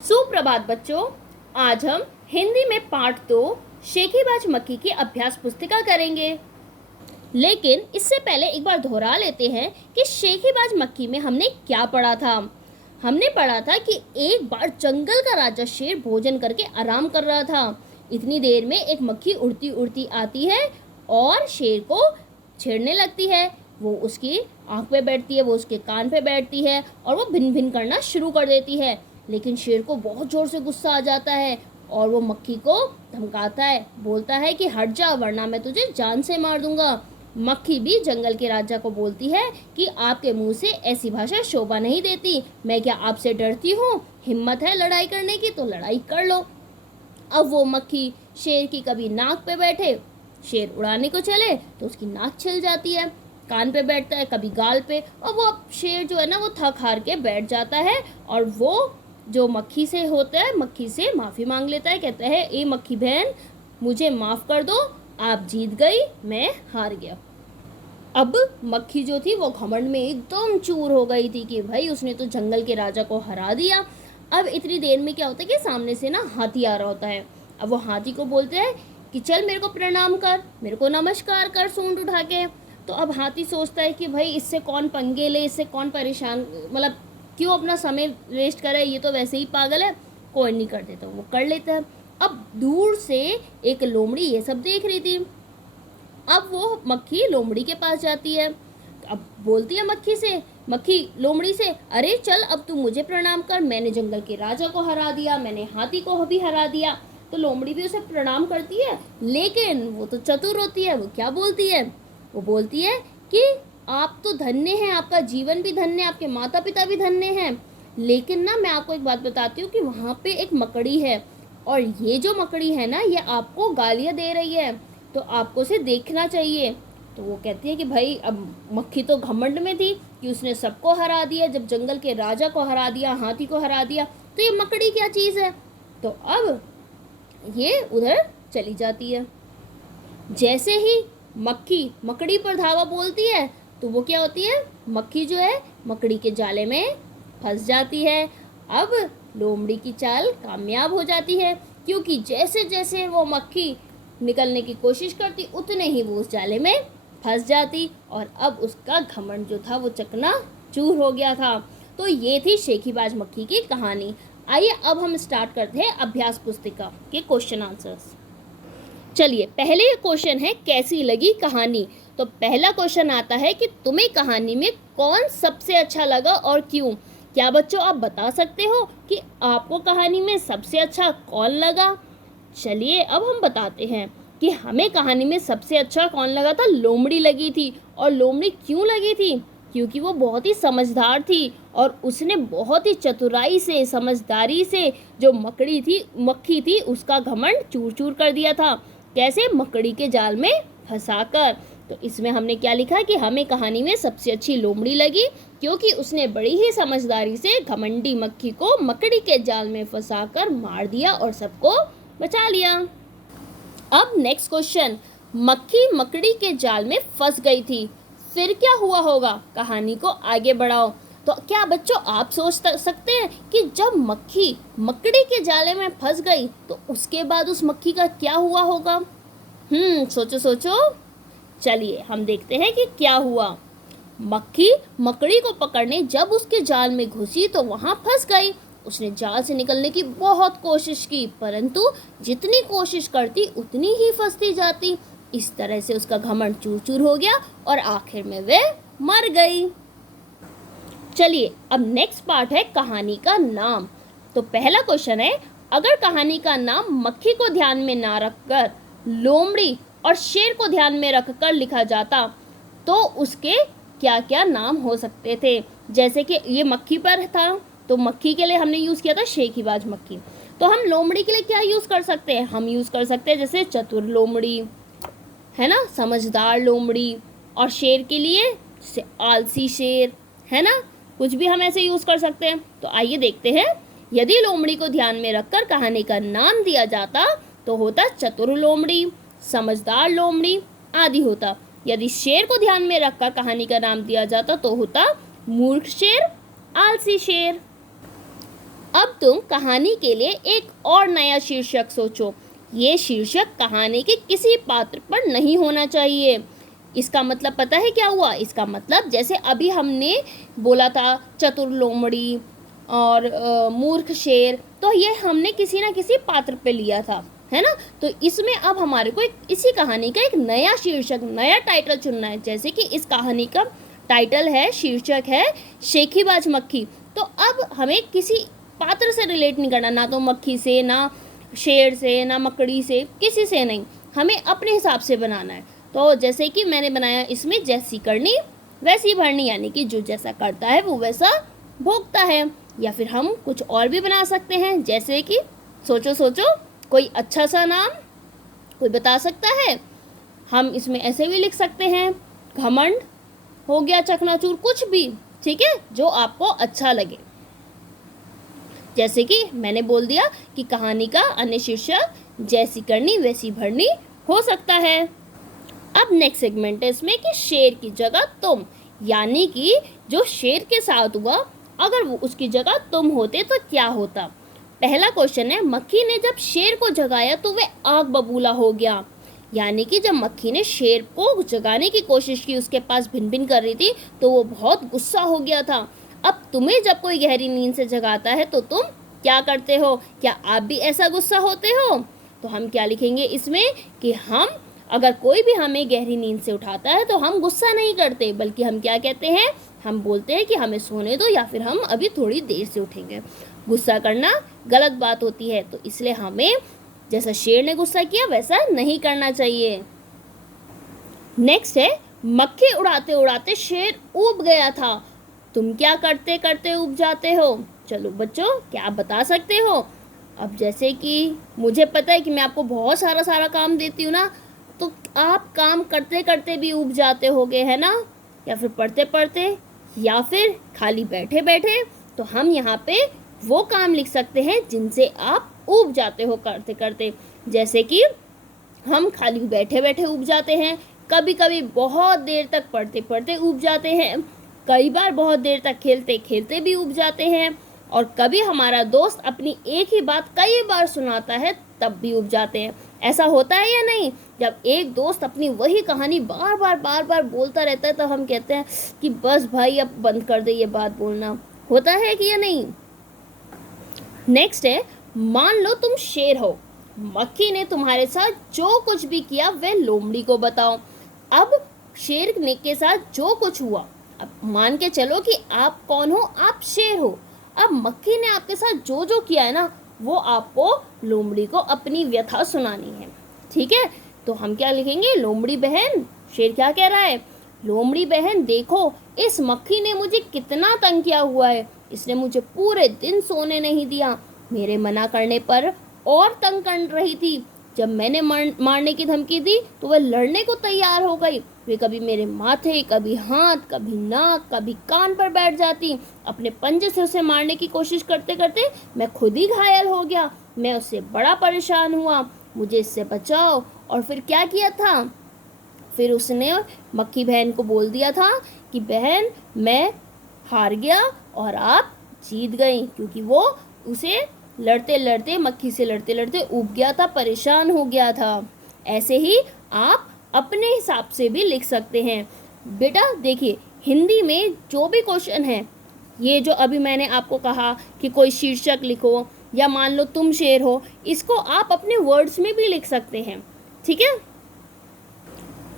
सुप्रभात बच्चों। आज हम हिंदी में पाठ 2 शेखीबाज मक्खी की अभ्यास पुस्तिका करेंगे। लेकिन इससे पहले एक बार दोहरा लेते हैं कि शेखीबाज मक्खी में हमने क्या पढ़ा था। हमने पढ़ा था कि एक बार जंगल का राजा शेर भोजन करके आराम कर रहा था। इतनी देर में एक मक्खी उड़ती उड़ती आती है और शेर को छेड़ने लगती है। वो उसकी आँख पे बैठती है, वो उसके कान पे बैठती है और वो भिन भिन करना शुरू कर देती है। लेकिन शेर को बहुत ज़ोर से गुस्सा आ जाता है और वो मक्खी को धमकाता है, बोलता है कि हट जा वरना मैं तुझे जान से मार दूंगा। मक्खी भी जंगल के राजा को बोलती है कि आपके मुंह से ऐसी भाषा शोभा नहीं देती। मैं क्या आपसे डरती हूँ? हिम्मत है लड़ाई करने की तो लड़ाई कर लो। अब वो मक्खी शेर की कभी नाक पे बैठे, शेर उड़ाने को चले तो उसकी नाक छिल जाती है, कान पे बैठता है कभी गाल पे, और वो शेर जो है ना वो थक हार के बैठ जाता है और वो जो मक्खी से होता है मक्खी से माफ़ी मांग लेता है। कहता है ए मक्खी बहन मुझे माफ़ कर दो, आप जीत गई, मैं हार गया। अब मक्खी जो थी वो घमंड में एकदम चूर हो गई थी कि भाई उसने तो जंगल के राजा को हरा दिया। अब इतनी देर में क्या होता है कि सामने से ना हाथी आ रहा होता है। अब वो हाथी को बोलते हैं कि चल मेरे को प्रणाम कर, मेरे को नमस्कार कर सूंड उठा के। तो अब हाथी सोचता है कि भाई इससे कौन पंगे ले, इससे कौन परेशान, मतलब क्यों अपना समय वेस्ट करे, ये तो वैसे ही पागल है, कोई नहीं कर देता, वो कर लेता है। अब दूर से एक लोमड़ी ये सब देख रही थी। अब वो मक्खी लोमड़ी के पास जाती है। अब बोलती है मक्खी लोमड़ी से, अरे चल अब तू मुझे प्रणाम कर, मैंने जंगल के राजा को हरा दिया, मैंने हाथी को भी हरा दिया। तो लोमड़ी भी उसे प्रणाम करती है, लेकिन वो तो चतुर होती है। वो क्या बोलती है? वो बोलती है कि आप तो धन्य हैं, आपका जीवन भी धन्य है, आपके माता पिता भी धन्य हैं, लेकिन ना मैं आपको एक बात बताती हूँ कि वहाँ पे एक मकड़ी है और ये जो मकड़ी है ना ये आपको गालियाँ दे रही है, तो आपको उसे देखना चाहिए। तो वो कहती है कि भाई अब मक्खी तो घमंड में थी कि उसने सबको हरा दिया, जब जंगल के राजा को हरा दिया, हाथी को हरा दिया, तो ये मकड़ी क्या चीज़ है। तो अब ये उधर चली जाती है। जैसे ही मक्खी मकड़ी पर धावा बोलती है तो वो क्या होती है, मक्खी जो है मकड़ी के जाले में फंस जाती है। अब लोमड़ी की चाल कामयाब हो जाती है, क्योंकि जैसे जैसे वो मक्खी निकलने की कोशिश करती उतने ही वो उस जाले में फंस जाती और अब उसका घमंड जो था वो चकनाचूर हो गया था। तो ये थी शेखीबाज मक्खी की कहानी। आइए अब हम स्टार्ट करते हैं अभ्यास पुस्तिका के क्वेश्चन आंसर्स। चलिए पहले क्वेश्चन है कैसी लगी कहानी। तो पहला क्वेश्चन आता है कि तुम्हें कहानी में कौन सबसे अच्छा लगा और क्यों। क्या बच्चों आप बता सकते हो कि आपको कहानी में सबसे अच्छा कौन लगा? चलिए अब हम बताते हैं कि हमें कहानी में सबसे अच्छा कौन लगा था। लोमड़ी लगी थी। और लोमड़ी क्यों लगी थी? क्योंकि वो बहुत ही समझदार थी और उसने बहुत ही चतुराई से, समझदारी से जो मक्खी थी उसका घमंड चूर चूर कर दिया था। कैसे? मकड़ी के जाल में फंसाकर। तो इसमें हमने क्या लिखा कि हमें कहानी में सबसे अच्छी लोमड़ी लगी क्योंकि उसने बड़ी ही समझदारी से घमंडी मक्खी को मकड़ी के जाल में फंसाकर मार दिया और सबको बचा लिया। अब नेक्स्ट क्वेश्चन, मक्खी मकड़ी के जाल में फंस गई थी, फिर क्या हुआ होगा? कहानी को आगे बढ़ाओ। तो क्या बच्चों आप सोच सकते हैं कि जब मक्खी मकड़ी के जाले में फंस गई तो उसके बाद उस मक्खी का क्या हुआ होगा? सोचो सोचो। चलिए हम देखते हैं कि क्या हुआ। मक्खी मकड़ी को पकड़ने जब उसके जाल में घुसी तो वहां फंस गई। उसने जाल से निकलने की बहुत कोशिश की, परंतु जितनी कोशिश करती उतनी ही फंसती जाती। इस तरह से उसका घमंड चूर चूर हो गया और आखिर में वह मर गई। चलिए अब नेक्स्ट पार्ट है कहानी का नाम। तो पहला क्वेश्चन है, अगर कहानी का नाम मक्खी को ध्यान में ना रखकर लोमड़ी और शेर को ध्यान में रखकर लिखा जाता तो उसके क्या क्या नाम हो सकते थे? जैसे कि ये मक्खी पर था तो मक्खी के लिए हमने यूज़ किया था शेखीबाज मक्खी। तो हम लोमड़ी के लिए क्या यूज़ कर सकते हैं? हम यूज़ कर सकते हैं जैसे चतुर लोमड़ी, है ना, समझदार लोमड़ी। और शेर के लिए जैसे आलसी शेर, है ना, कुछ भी हम ऐसे यूज़ कर सकते हैं। तो आइए देखते हैं। यदि लोमड़ी को ध्यान में रखकर कहानी का नाम दिया जाता तो होता चतुर लोमड़ी, समझदार लोमड़ी आदि होता। यदि शेर को ध्यान में रखकर कहानी का नाम दिया जाता तो होता मूर्ख शेर, आलसी शेर। अब तुम कहानी के लिए एक और नया शीर्षक सोचो। ये शीर्षक कहानी के किसी पात्र पर नहीं होना चाहिए। इसका मतलब पता है क्या हुआ? इसका मतलब जैसे अभी हमने बोला था चतुर लोमड़ी और मूर्ख शेर, तो ये हमने किसी ना किसी पात्र पे लिया था, है ना। तो इसमें अब हमारे को इसी कहानी का एक नया शीर्षक, नया टाइटल चुनना है। जैसे कि इस कहानी का टाइटल है, शीर्षक है शेखीबाज मक्खी। तो अब हमें किसी पात्र से रिलेट नहीं करना, ना तो मक्खी से, ना शेर से, ना मकड़ी से, किसी से नहीं, हमें अपने हिसाब से बनाना है। तो जैसे कि मैंने बनाया इसमें जैसी करनी वैसी भरनी, यानी कि जो जैसा करता है वो वैसा भोगता है। या फिर हम कुछ और भी बना सकते हैं, जैसे कि सोचो सोचो कोई अच्छा सा नाम कोई बता सकता है। हम इसमें ऐसे भी लिख सकते हैं, घमंड हो गया, चकनाचूर, कुछ भी, ठीक है, जो आपको अच्छा लगे। जैसे कि मैंने बोल दिया कि कहानी का अन्य शीर्षक जैसी करनी वैसी भरनी हो सकता है। अब नेक्स्ट सेगमेंट है इसमें कि शेर की जगह तुम, यानी कि जो शेर के साथ हुआ, अगर वो उसकी जगह तुम होते तो क्या होता। पहला क्वेश्चन है, मक्खी ने जब शेर को जगाया तो वह आग बबूला हो गया। यानी कि जब मक्खी ने शेर को जगाने की कोशिश की, उसके पास भिन भिन कर रही थी, तो वो बहुत गुस्सा हो गया था। अब तुम्हें जब कोई गहरी नींद से जगाता है तो तुम क्या करते हो? क्या आप भी ऐसा गुस्सा होते हो? तो हम क्या लिखेंगे इसमें कि हम, अगर कोई भी हमें गहरी नींद से उठाता है तो हम गुस्सा नहीं करते, बल्कि हम क्या कहते हैं, हम बोलते हैं कि हमें सोने दो, या फिर हम अभी थोड़ी देर से उठेंगे। गुस्सा करना गलत बात होती है, तो इसलिए हमें जैसा शेर ने गुस्सा किया वैसा नहीं करना चाहिए। नेक्स्ट है, मक्खी उड़ाते उड़ाते शेर ऊब गया था। तुम क्या करते करते ऊब जाते हो? चलो बच्चों, क्या आप बता सकते हो? अब जैसे कि मुझे पता है कि मैं आपको बहुत सारा काम देती हूँ ना, तो आप काम करते करते भी ऊब जाते होगे, है ना, या फिर पढ़ते पढ़ते, या फिर खाली बैठे बैठे। तो हम यहाँ पे वो काम लिख सकते हैं जिनसे आप ऊब जाते हो करते करते। जैसे कि हम खाली बैठे बैठे ऊब जाते हैं, कभी कभी बहुत देर तक पढ़ते पढ़ते ऊब जाते हैं, कई बार बहुत देर तक खेलते खेलते भी ऊब जाते हैं, और कभी हमारा दोस्त अपनी एक ही बात कई बार सुनाता है तब भी ऊब जाते हैं। ऐसा होता है या नहीं? जब एक दोस्त अपनी वही कहानी बार बार बोलता रहता है, तब हम कहते हैं कि बस भाई अब बंद कर दे ये बात बोलना। होता है कि या नहीं? नेक्स्ट है, मान लो तुम शेर हो, मक्खी ने तुम्हारे साथ जो कुछ भी किया वह लोमड़ी को बताओ। अब शेर ने के साथ जो कुछ हुआ, अब मान के चलो कि आप कौन हो, आप शेर हो। अब मक्खी ने आपके साथ जो जो किया है ना, वो आपको लोमड़ी को अपनी व्यथा सुनानी है, ठीक है। तो हम क्या लिखेंगे, लोमड़ी बहन, शेर क्या कह रहा है, लोमड़ी बहन देखो, इस मक्खी ने मुझे कितना तंग किया हुआ है, इसने मुझे पूरे दिन सोने नहीं दिया, मेरे मना करने पर और तंग कर रही थी। जब मैंने मारने की धमकी दी तो वह लड़ने को तैयार हो गई। वे कभी मेरे माथे, कभी हाथ, कभी नाक, कभी कान पर बैठ जाती। अपने पंजे से उसे मारने की कोशिश करते करते मैं खुद ही घायल हो गया। मैं उससे बड़ा परेशान हुआ, मुझे इससे बचाओ। और फिर क्या किया था? फिर उसने मक्खी बहन को बोल दिया था कि बहन मैं हार गया और आप जीत गई, क्योंकि वो उसे लड़ते लड़ते, मक्खी से लड़ते लड़ते ऊब गया था, परेशान हो गया था। ऐसे ही आप अपने हिसाब से भी लिख सकते हैं। बेटा देखिए, हिंदी में जो भी क्वेश्चन है, ये जो अभी मैंने आपको कहा कि कोई शीर्षक लिखो, या मान लो तुम शेर हो, इसको आप अपने वर्ड्स में भी लिख सकते हैं, ठीक है।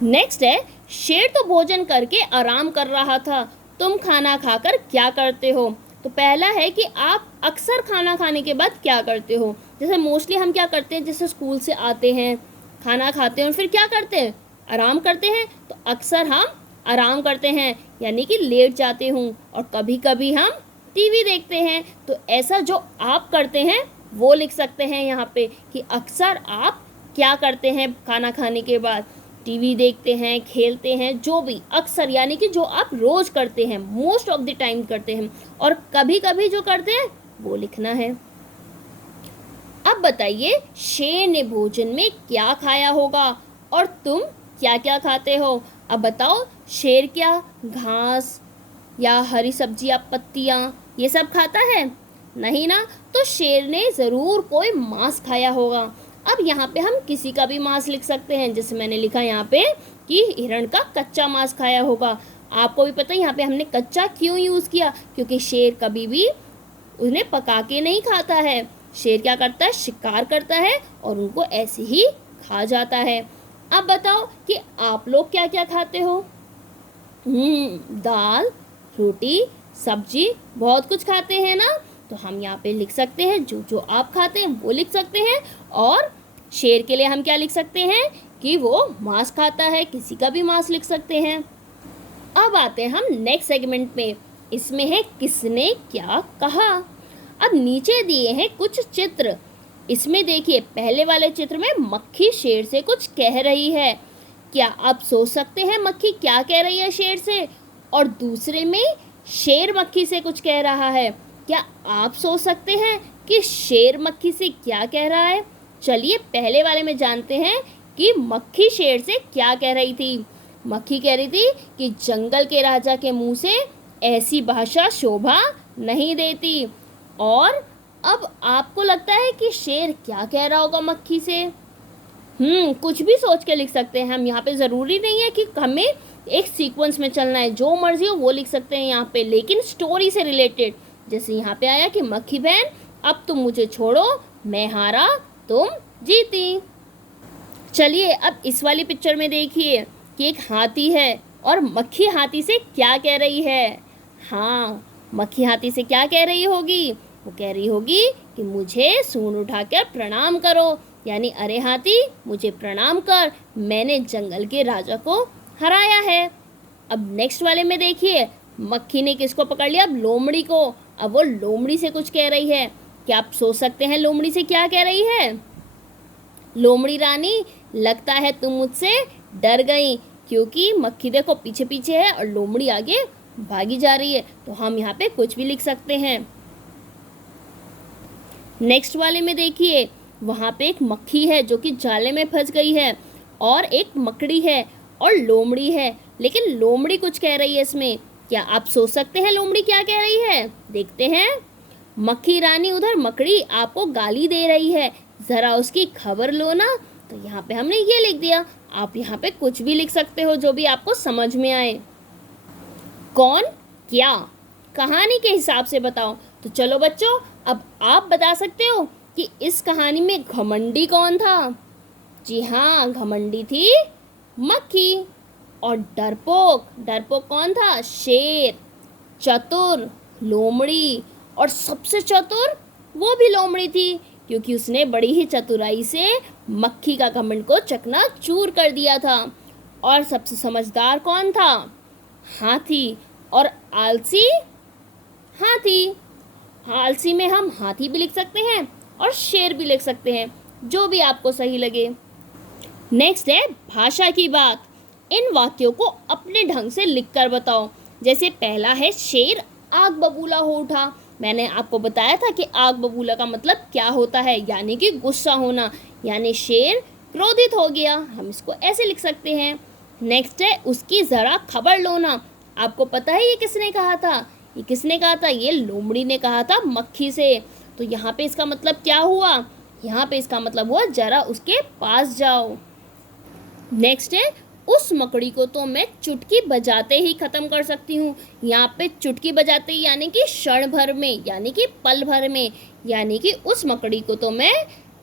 नेक्स्ट है, शेर तो भोजन करके आराम कर रहा था, तुम खाना खाकर क्या करते हो? तो पहला है कि आप अक्सर खाना खाने के बाद क्या करते हो। जैसे मोस्टली हम क्या करते हैं, जैसे स्कूल से आते हैं, खाना खाते हैं और फिर क्या करते हैं, आराम करते हैं। तो अक्सर हम आराम करते हैं, यानी कि लेट जाते हूँ, और कभी कभी हम टीवी देखते हैं। तो ऐसा जो आप करते हैं वो लिख सकते हैं यहाँ पे कि अक्सर आप क्या करते हैं खाना खाने के बाद, टीवी देखते हैं, खेलते हैं, जो भी अक्सर, यानी कि जो आप रोज करते हैं, मोस्ट ऑफ द टाइम करते हैं, और कभी कभी जो करते हैं वो लिखना है। अब बताइए, शेर ने भोजन में क्या खाया होगा और तुम क्या क्या खाते हो? अब बताओ, शेर क्या घास या हरी सब्जियां, पत्तियां, ये सब खाता है? नहीं ना, तो शेर ने ज़रूर कोई मांस खाया होगा। अब यहाँ पे हम किसी का भी मांस लिख सकते हैं, जैसे मैंने लिखा यहाँ पे कि हिरण का कच्चा मांस खाया होगा। आपको भी पता है यहाँ पे हमने कच्चा क्यों यूज़ किया, क्योंकि शेर कभी भी उन्हें पका के नहीं खाता है। शेर क्या करता है, शिकार करता है और उनको ऐसे ही खा जाता है। अब बताओ कि आप लोग क्या क्या खाते हो। दाल, रोटी, सब्जी, बहुत कुछ खाते हैं ना। तो हम यहाँ पे लिख सकते हैं जो जो आप खाते हैं वो लिख सकते हैं। और शेर के लिए हम क्या लिख सकते हैं कि वो मांस खाता है, किसी का भी मांस लिख सकते हैं। अब आते हैं हम नेक्स्ट सेगमेंट में। इसमें है किसने क्या कहा। अब नीचे दिए हैं कुछ चित्र। इसमें देखिए, पहले वाले चित्र में मक्खी शेर से कुछ कह रही है। क्या आप सोच सकते हैं मक्खी क्या कह रही है शेर से। और दूसरे में शेर मक्खी से कुछ कह रहा है। क्या आप सोच सकते हैं कि शेर मक्खी से क्या कह रहा है। चलिए पहले वाले में जानते हैं कि मक्खी शेर से क्या कह रही थी। मक्खी कह रही थी कि जंगल के राजा के मुंह से ऐसी भाषा शोभा नहीं देती। और अब आपको लगता है कि शेर क्या कह रहा होगा मक्खी से। कुछ भी सोच के लिख सकते हैं हम। यहाँ पे ज़रूरी नहीं है कि हमें एक सीक्वेंस में चलना है, जो मर्जी हो वो लिख सकते हैं यहाँ पे, लेकिन स्टोरी से रिलेटेड। जैसे यहाँ पे आया कि मक्खी बहन अब तुम मुझे छोड़ो, मैं हारा तुम जीती। चलिए अब इस वाली पिक्चर में देखिए कि एक हाथी है और मक्खी हाथी से क्या कह रही है। हाँ, मक्खी हाथी से क्या कह रही होगी, वो कह रही होगी कि मुझे सूंड उठाकर प्रणाम करो, यानी अरे हाथी मुझे प्रणाम कर, मैंने जंगल के राजा को हराया है। अब नेक्स्ट वाले में देखिए, मक्खी ने किसको पकड़ लिया, अब लोमड़ी को। अब वो लोमड़ी से कुछ कह रही है। क्या आप सोच सकते हैं लोमड़ी से क्या कह रही है। लोमड़ी रानी, लगता है तुम मुझसे डर गई, क्योंकि मक्खी देखो पीछे पीछे है और लोमड़ी आगे भागी जा रही है। तो हम यहाँ पे कुछ भी लिख सकते हैं। नेक्स्ट वाले में देखिए, वहाँ पे एक मक्खी है जो कि जाले में फंस गई है, और एक मकड़ी है और लोमड़ी है। लेकिन लोमड़ी कुछ कह रही है इसमें। क्या आप सोच सकते हैं लोमड़ी क्या कह रही है। देखते हैं। मक्खी रानी, उधर मकड़ी आपको गाली दे रही है, ज़रा उसकी खबर लो ना। तो यहाँ पे हमने ये लिख दिया। आप यहाँ पे कुछ भी लिख सकते हो जो भी आपको समझ में आए। कौन क्या कहानी के हिसाब से बताओ। तो चलो बच्चों, अब आप बता सकते हो कि इस कहानी में घमंडी कौन था। जी हाँ, घमंडी थी मक्खी। और डरपोक कौन था, शेर। चतुर लोमड़ी, और सबसे चतुर वो भी लोमड़ी थी, क्योंकि उसने बड़ी ही चतुराई से मक्खी का घमंड को चकनाचूर कर दिया था। और सबसे समझदार कौन था, हाथी। और आलसी हाथी। आलसी में हम हाथी भी लिख सकते हैं और शेर भी लिख सकते हैं, जो भी आपको सही लगे। नेक्स्ट है भाषा की बात। इन वाक्यों को अपने ढंग से लिखकर बताओ। जैसे पहला है, शेर आग बबूला हो उठा। मैंने आपको बताया था कि आग बबूला का मतलब क्या होता है, यानी कि गुस्सा होना, यानी शेर क्रोधित हो गया। हम इसको ऐसे लिख सकते हैं। नेक्स्ट है, उसकी ज़रा खबर लो ना। आपको पता है ये किसने कहा था, ये किसने कहा था, ये लोमड़ी ने कहा था मक्खी से। तो यहाँ पे इसका मतलब क्या हुआ, यहाँ पे इसका मतलब हुआ जरा उसके पास जाओ। नेक्स्ट है, उस मकड़ी को तो मैं चुटकी बजाते ही ख़त्म कर सकती हूँ। यहाँ पे चुटकी बजाते ही यानी कि क्षण भर में, यानी कि पल भर में, यानी कि उस मकड़ी को तो मैं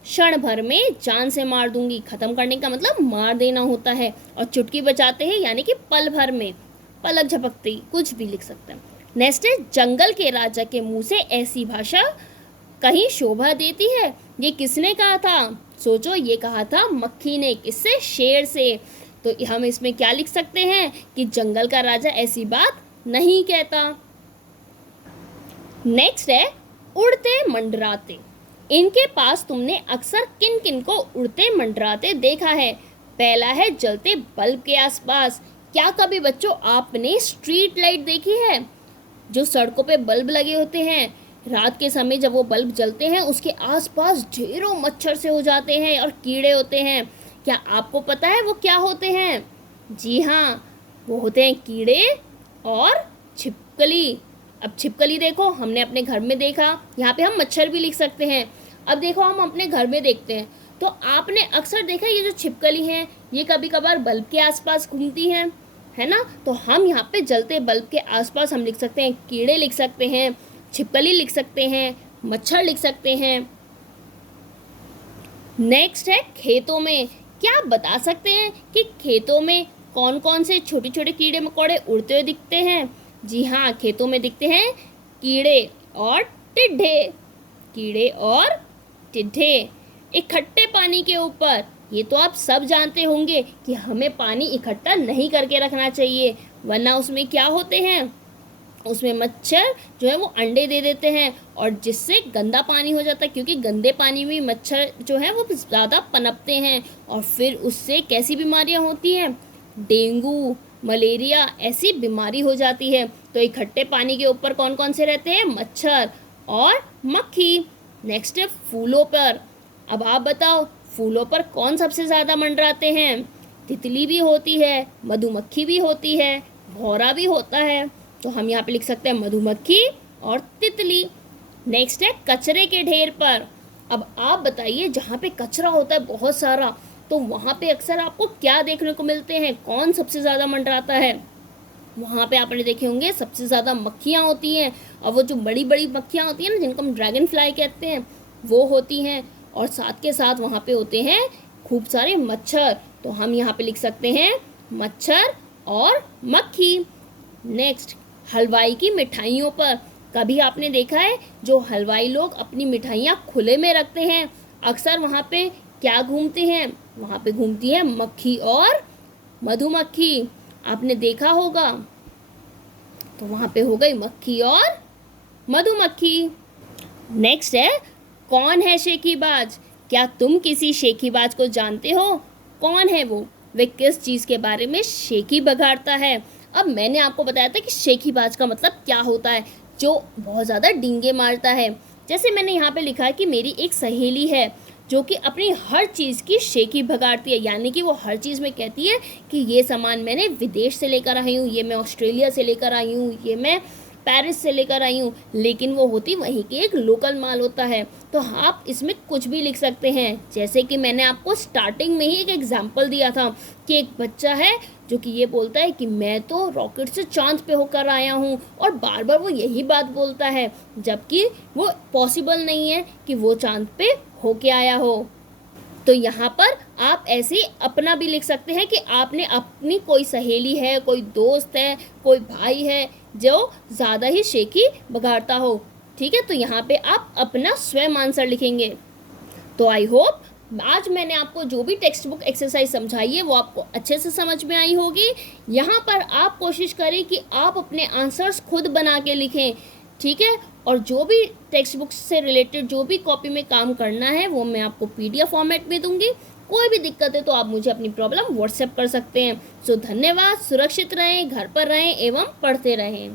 क्षण भर में जान से मार दूंगी। ख़त्म करने का मतलब मार देना होता है, और चुटकी बजाते ही यानी कि पल भर में, पलक झपकते ही, कुछ भी लिख सकते हैं। नेक्स्ट है, जंगल के राजा के मुँह से ऐसी भाषा कहीं शोभा देती है। ये किसने कहा था, सोचो, ये कहा था मक्खी ने। किससे, शेर से। तो हम इसमें क्या लिख सकते हैं कि जंगल का राजा ऐसी बात नहीं कहता। नेक्स्ट है, उड़ते मंडराते। इनके पास तुमने अक्सर किन किन को उड़ते मंडराते देखा है। पहला है, जलते बल्ब के आसपास। क्या कभी बच्चों आपने स्ट्रीट लाइट देखी है, जो सड़कों पे बल्ब लगे होते हैं। रात के समय जब वो बल्ब जलते हैं, उसके आसपास ढेरों मच्छर से हो जाते हैं और कीड़े होते हैं। क्या आपको पता है वो क्या होते हैं। जी हाँ, वो होते हैं कीड़े और छिपकली। अब छिपकली देखो, हमने अपने घर में देखा, यहाँ पे हम मच्छर भी लिख सकते हैं। अब देखो हम अपने घर में देखते हैं, तो आपने अक्सर देखा ये जो छिपकली हैं ये कभी कभार बल्ब के आसपास घूमती हैं, है ना। तो हम यहाँ पे जलते बल्ब के आसपास हम लिख सकते हैं कीड़े लिख सकते हैं, छिपकली लिख सकते हैं, मच्छर लिख सकते हैं। नेक्स्ट है खेतों में। क्या आप बता सकते हैं कि खेतों में कौन कौन से छोटे छोटे कीड़े मकोड़े उड़ते हुए दिखते हैं? जी हाँ, खेतों में दिखते हैं कीड़े और टिड्ढे। कीड़े और टिड्ढे इकट्ठे पानी के ऊपर। ये तो आप सब जानते होंगे कि हमें पानी इकट्ठा नहीं करके रखना चाहिए, वरना उसमें क्या होते हैं, उसमें मच्छर जो है वो अंडे दे देते हैं और जिससे गंदा पानी हो जाता है, क्योंकि गंदे पानी में मच्छर जो है वो ज़्यादा पनपते हैं और फिर उससे कैसी बीमारियां होती हैं, डेंगू, मलेरिया, ऐसी बीमारी हो जाती है। तो इकट्ठे पानी के ऊपर कौन कौन से रहते हैं? मच्छर और मक्खी। नेक्स्ट है फूलों पर। अब आप बताओ फूलों पर कौन सबसे ज़्यादा मंडराते हैं? तितली भी होती है, मधुमक्खी भी होती है, भौरा भी होता है। तो हम यहाँ पे लिख सकते हैं मधुमक्खी और तितली। नेक्स्ट है कचरे के ढेर पर। अब आप बताइए जहाँ पे कचरा होता है बहुत सारा, तो वहाँ पे अक्सर आपको क्या देखने को मिलते हैं? कौन सबसे ज़्यादा मंडराता है? वहाँ पे आपने देखे होंगे सबसे ज़्यादा मक्खियाँ होती हैं, और वो जो बड़ी बड़ी मक्खियाँ होती हैं ना, जिनको हम ड्रैगन फ्लाई कहते हैं, वो होती हैं। और साथ के साथ वहाँ पे होते हैं खूब सारे मच्छर। तो हम यहाँ पे लिख सकते हैं मच्छर और मक्खी। नेक्स्ट हलवाई की मिठाइयों पर। कभी आपने देखा है जो हलवाई लोग अपनी मिठाइयाँ खुले में रखते हैं, अक्सर वहाँ पे क्या घूमते हैं? वहाँ पे घूमती है मक्खी और मधुमक्खी। आपने देखा होगा। तो वहाँ पे हो गई मक्खी और मधुमक्खी। नेक्स्ट है कौन है शेखीबाज। क्या तुम किसी शेखीबाज को जानते हो? कौन है वो किस चीज़ के बारे में शेखी बघाड़ता है? अब मैंने आपको बताया था कि शेखीबाज का मतलब क्या होता है, जो बहुत ज़्यादा डींगे मारता है। जैसे मैंने यहाँ पे लिखा है कि मेरी एक सहेली है जो कि अपनी हर चीज़ की शेखी भगाड़ती है, यानी कि वो हर चीज़ में कहती है कि ये सामान मैंने विदेश से लेकर आई हूँ, ये मैं ऑस्ट्रेलिया से लेकर आई हूँ, ये मैं पेरिस से लेकर आई हूँ, लेकिन वो होती वहीं के एक लोकल माल होता है। तो आप इसमें कुछ भी लिख सकते हैं। जैसे कि मैंने आपको स्टार्टिंग में ही एक एग्जाम्पल दिया था कि एक बच्चा है जो कि ये बोलता है कि मैं तो रॉकेट से चांद पे होकर आया हूँ, और बार बार वो यही बात बोलता है, जबकि वो पॉसिबल नहीं है कि वो चांद पे होके आया हो। तो यहाँ पर आप ऐसे अपना भी लिख सकते हैं कि आपने अपनी कोई सहेली है, कोई दोस्त है, कोई भाई है जो ज़्यादा ही शेखी बघाड़ता हो। ठीक है, तो यहाँ पे आप अपना स्वयं आंसर लिखेंगे। तो आई होप आज मैंने आपको जो भी टेक्स्ट बुक एक्सरसाइज समझाई है वो आपको अच्छे से समझ में आई होगी। यहाँ पर आप कोशिश करें कि आप अपने आंसर्स खुद बना के लिखें, ठीक है। और जो भी टेक्स्ट बुक से रिलेटेड जो भी कॉपी में काम करना है वो मैं आपको PDF फॉर्मेट में दूंगी। कोई भी दिक्कत है तो आप मुझे अपनी प्रॉब्लम व्हाट्सएप कर सकते हैं। सो धन्यवाद, सुरक्षित रहें, घर पर रहें एवं पढ़ते रहें।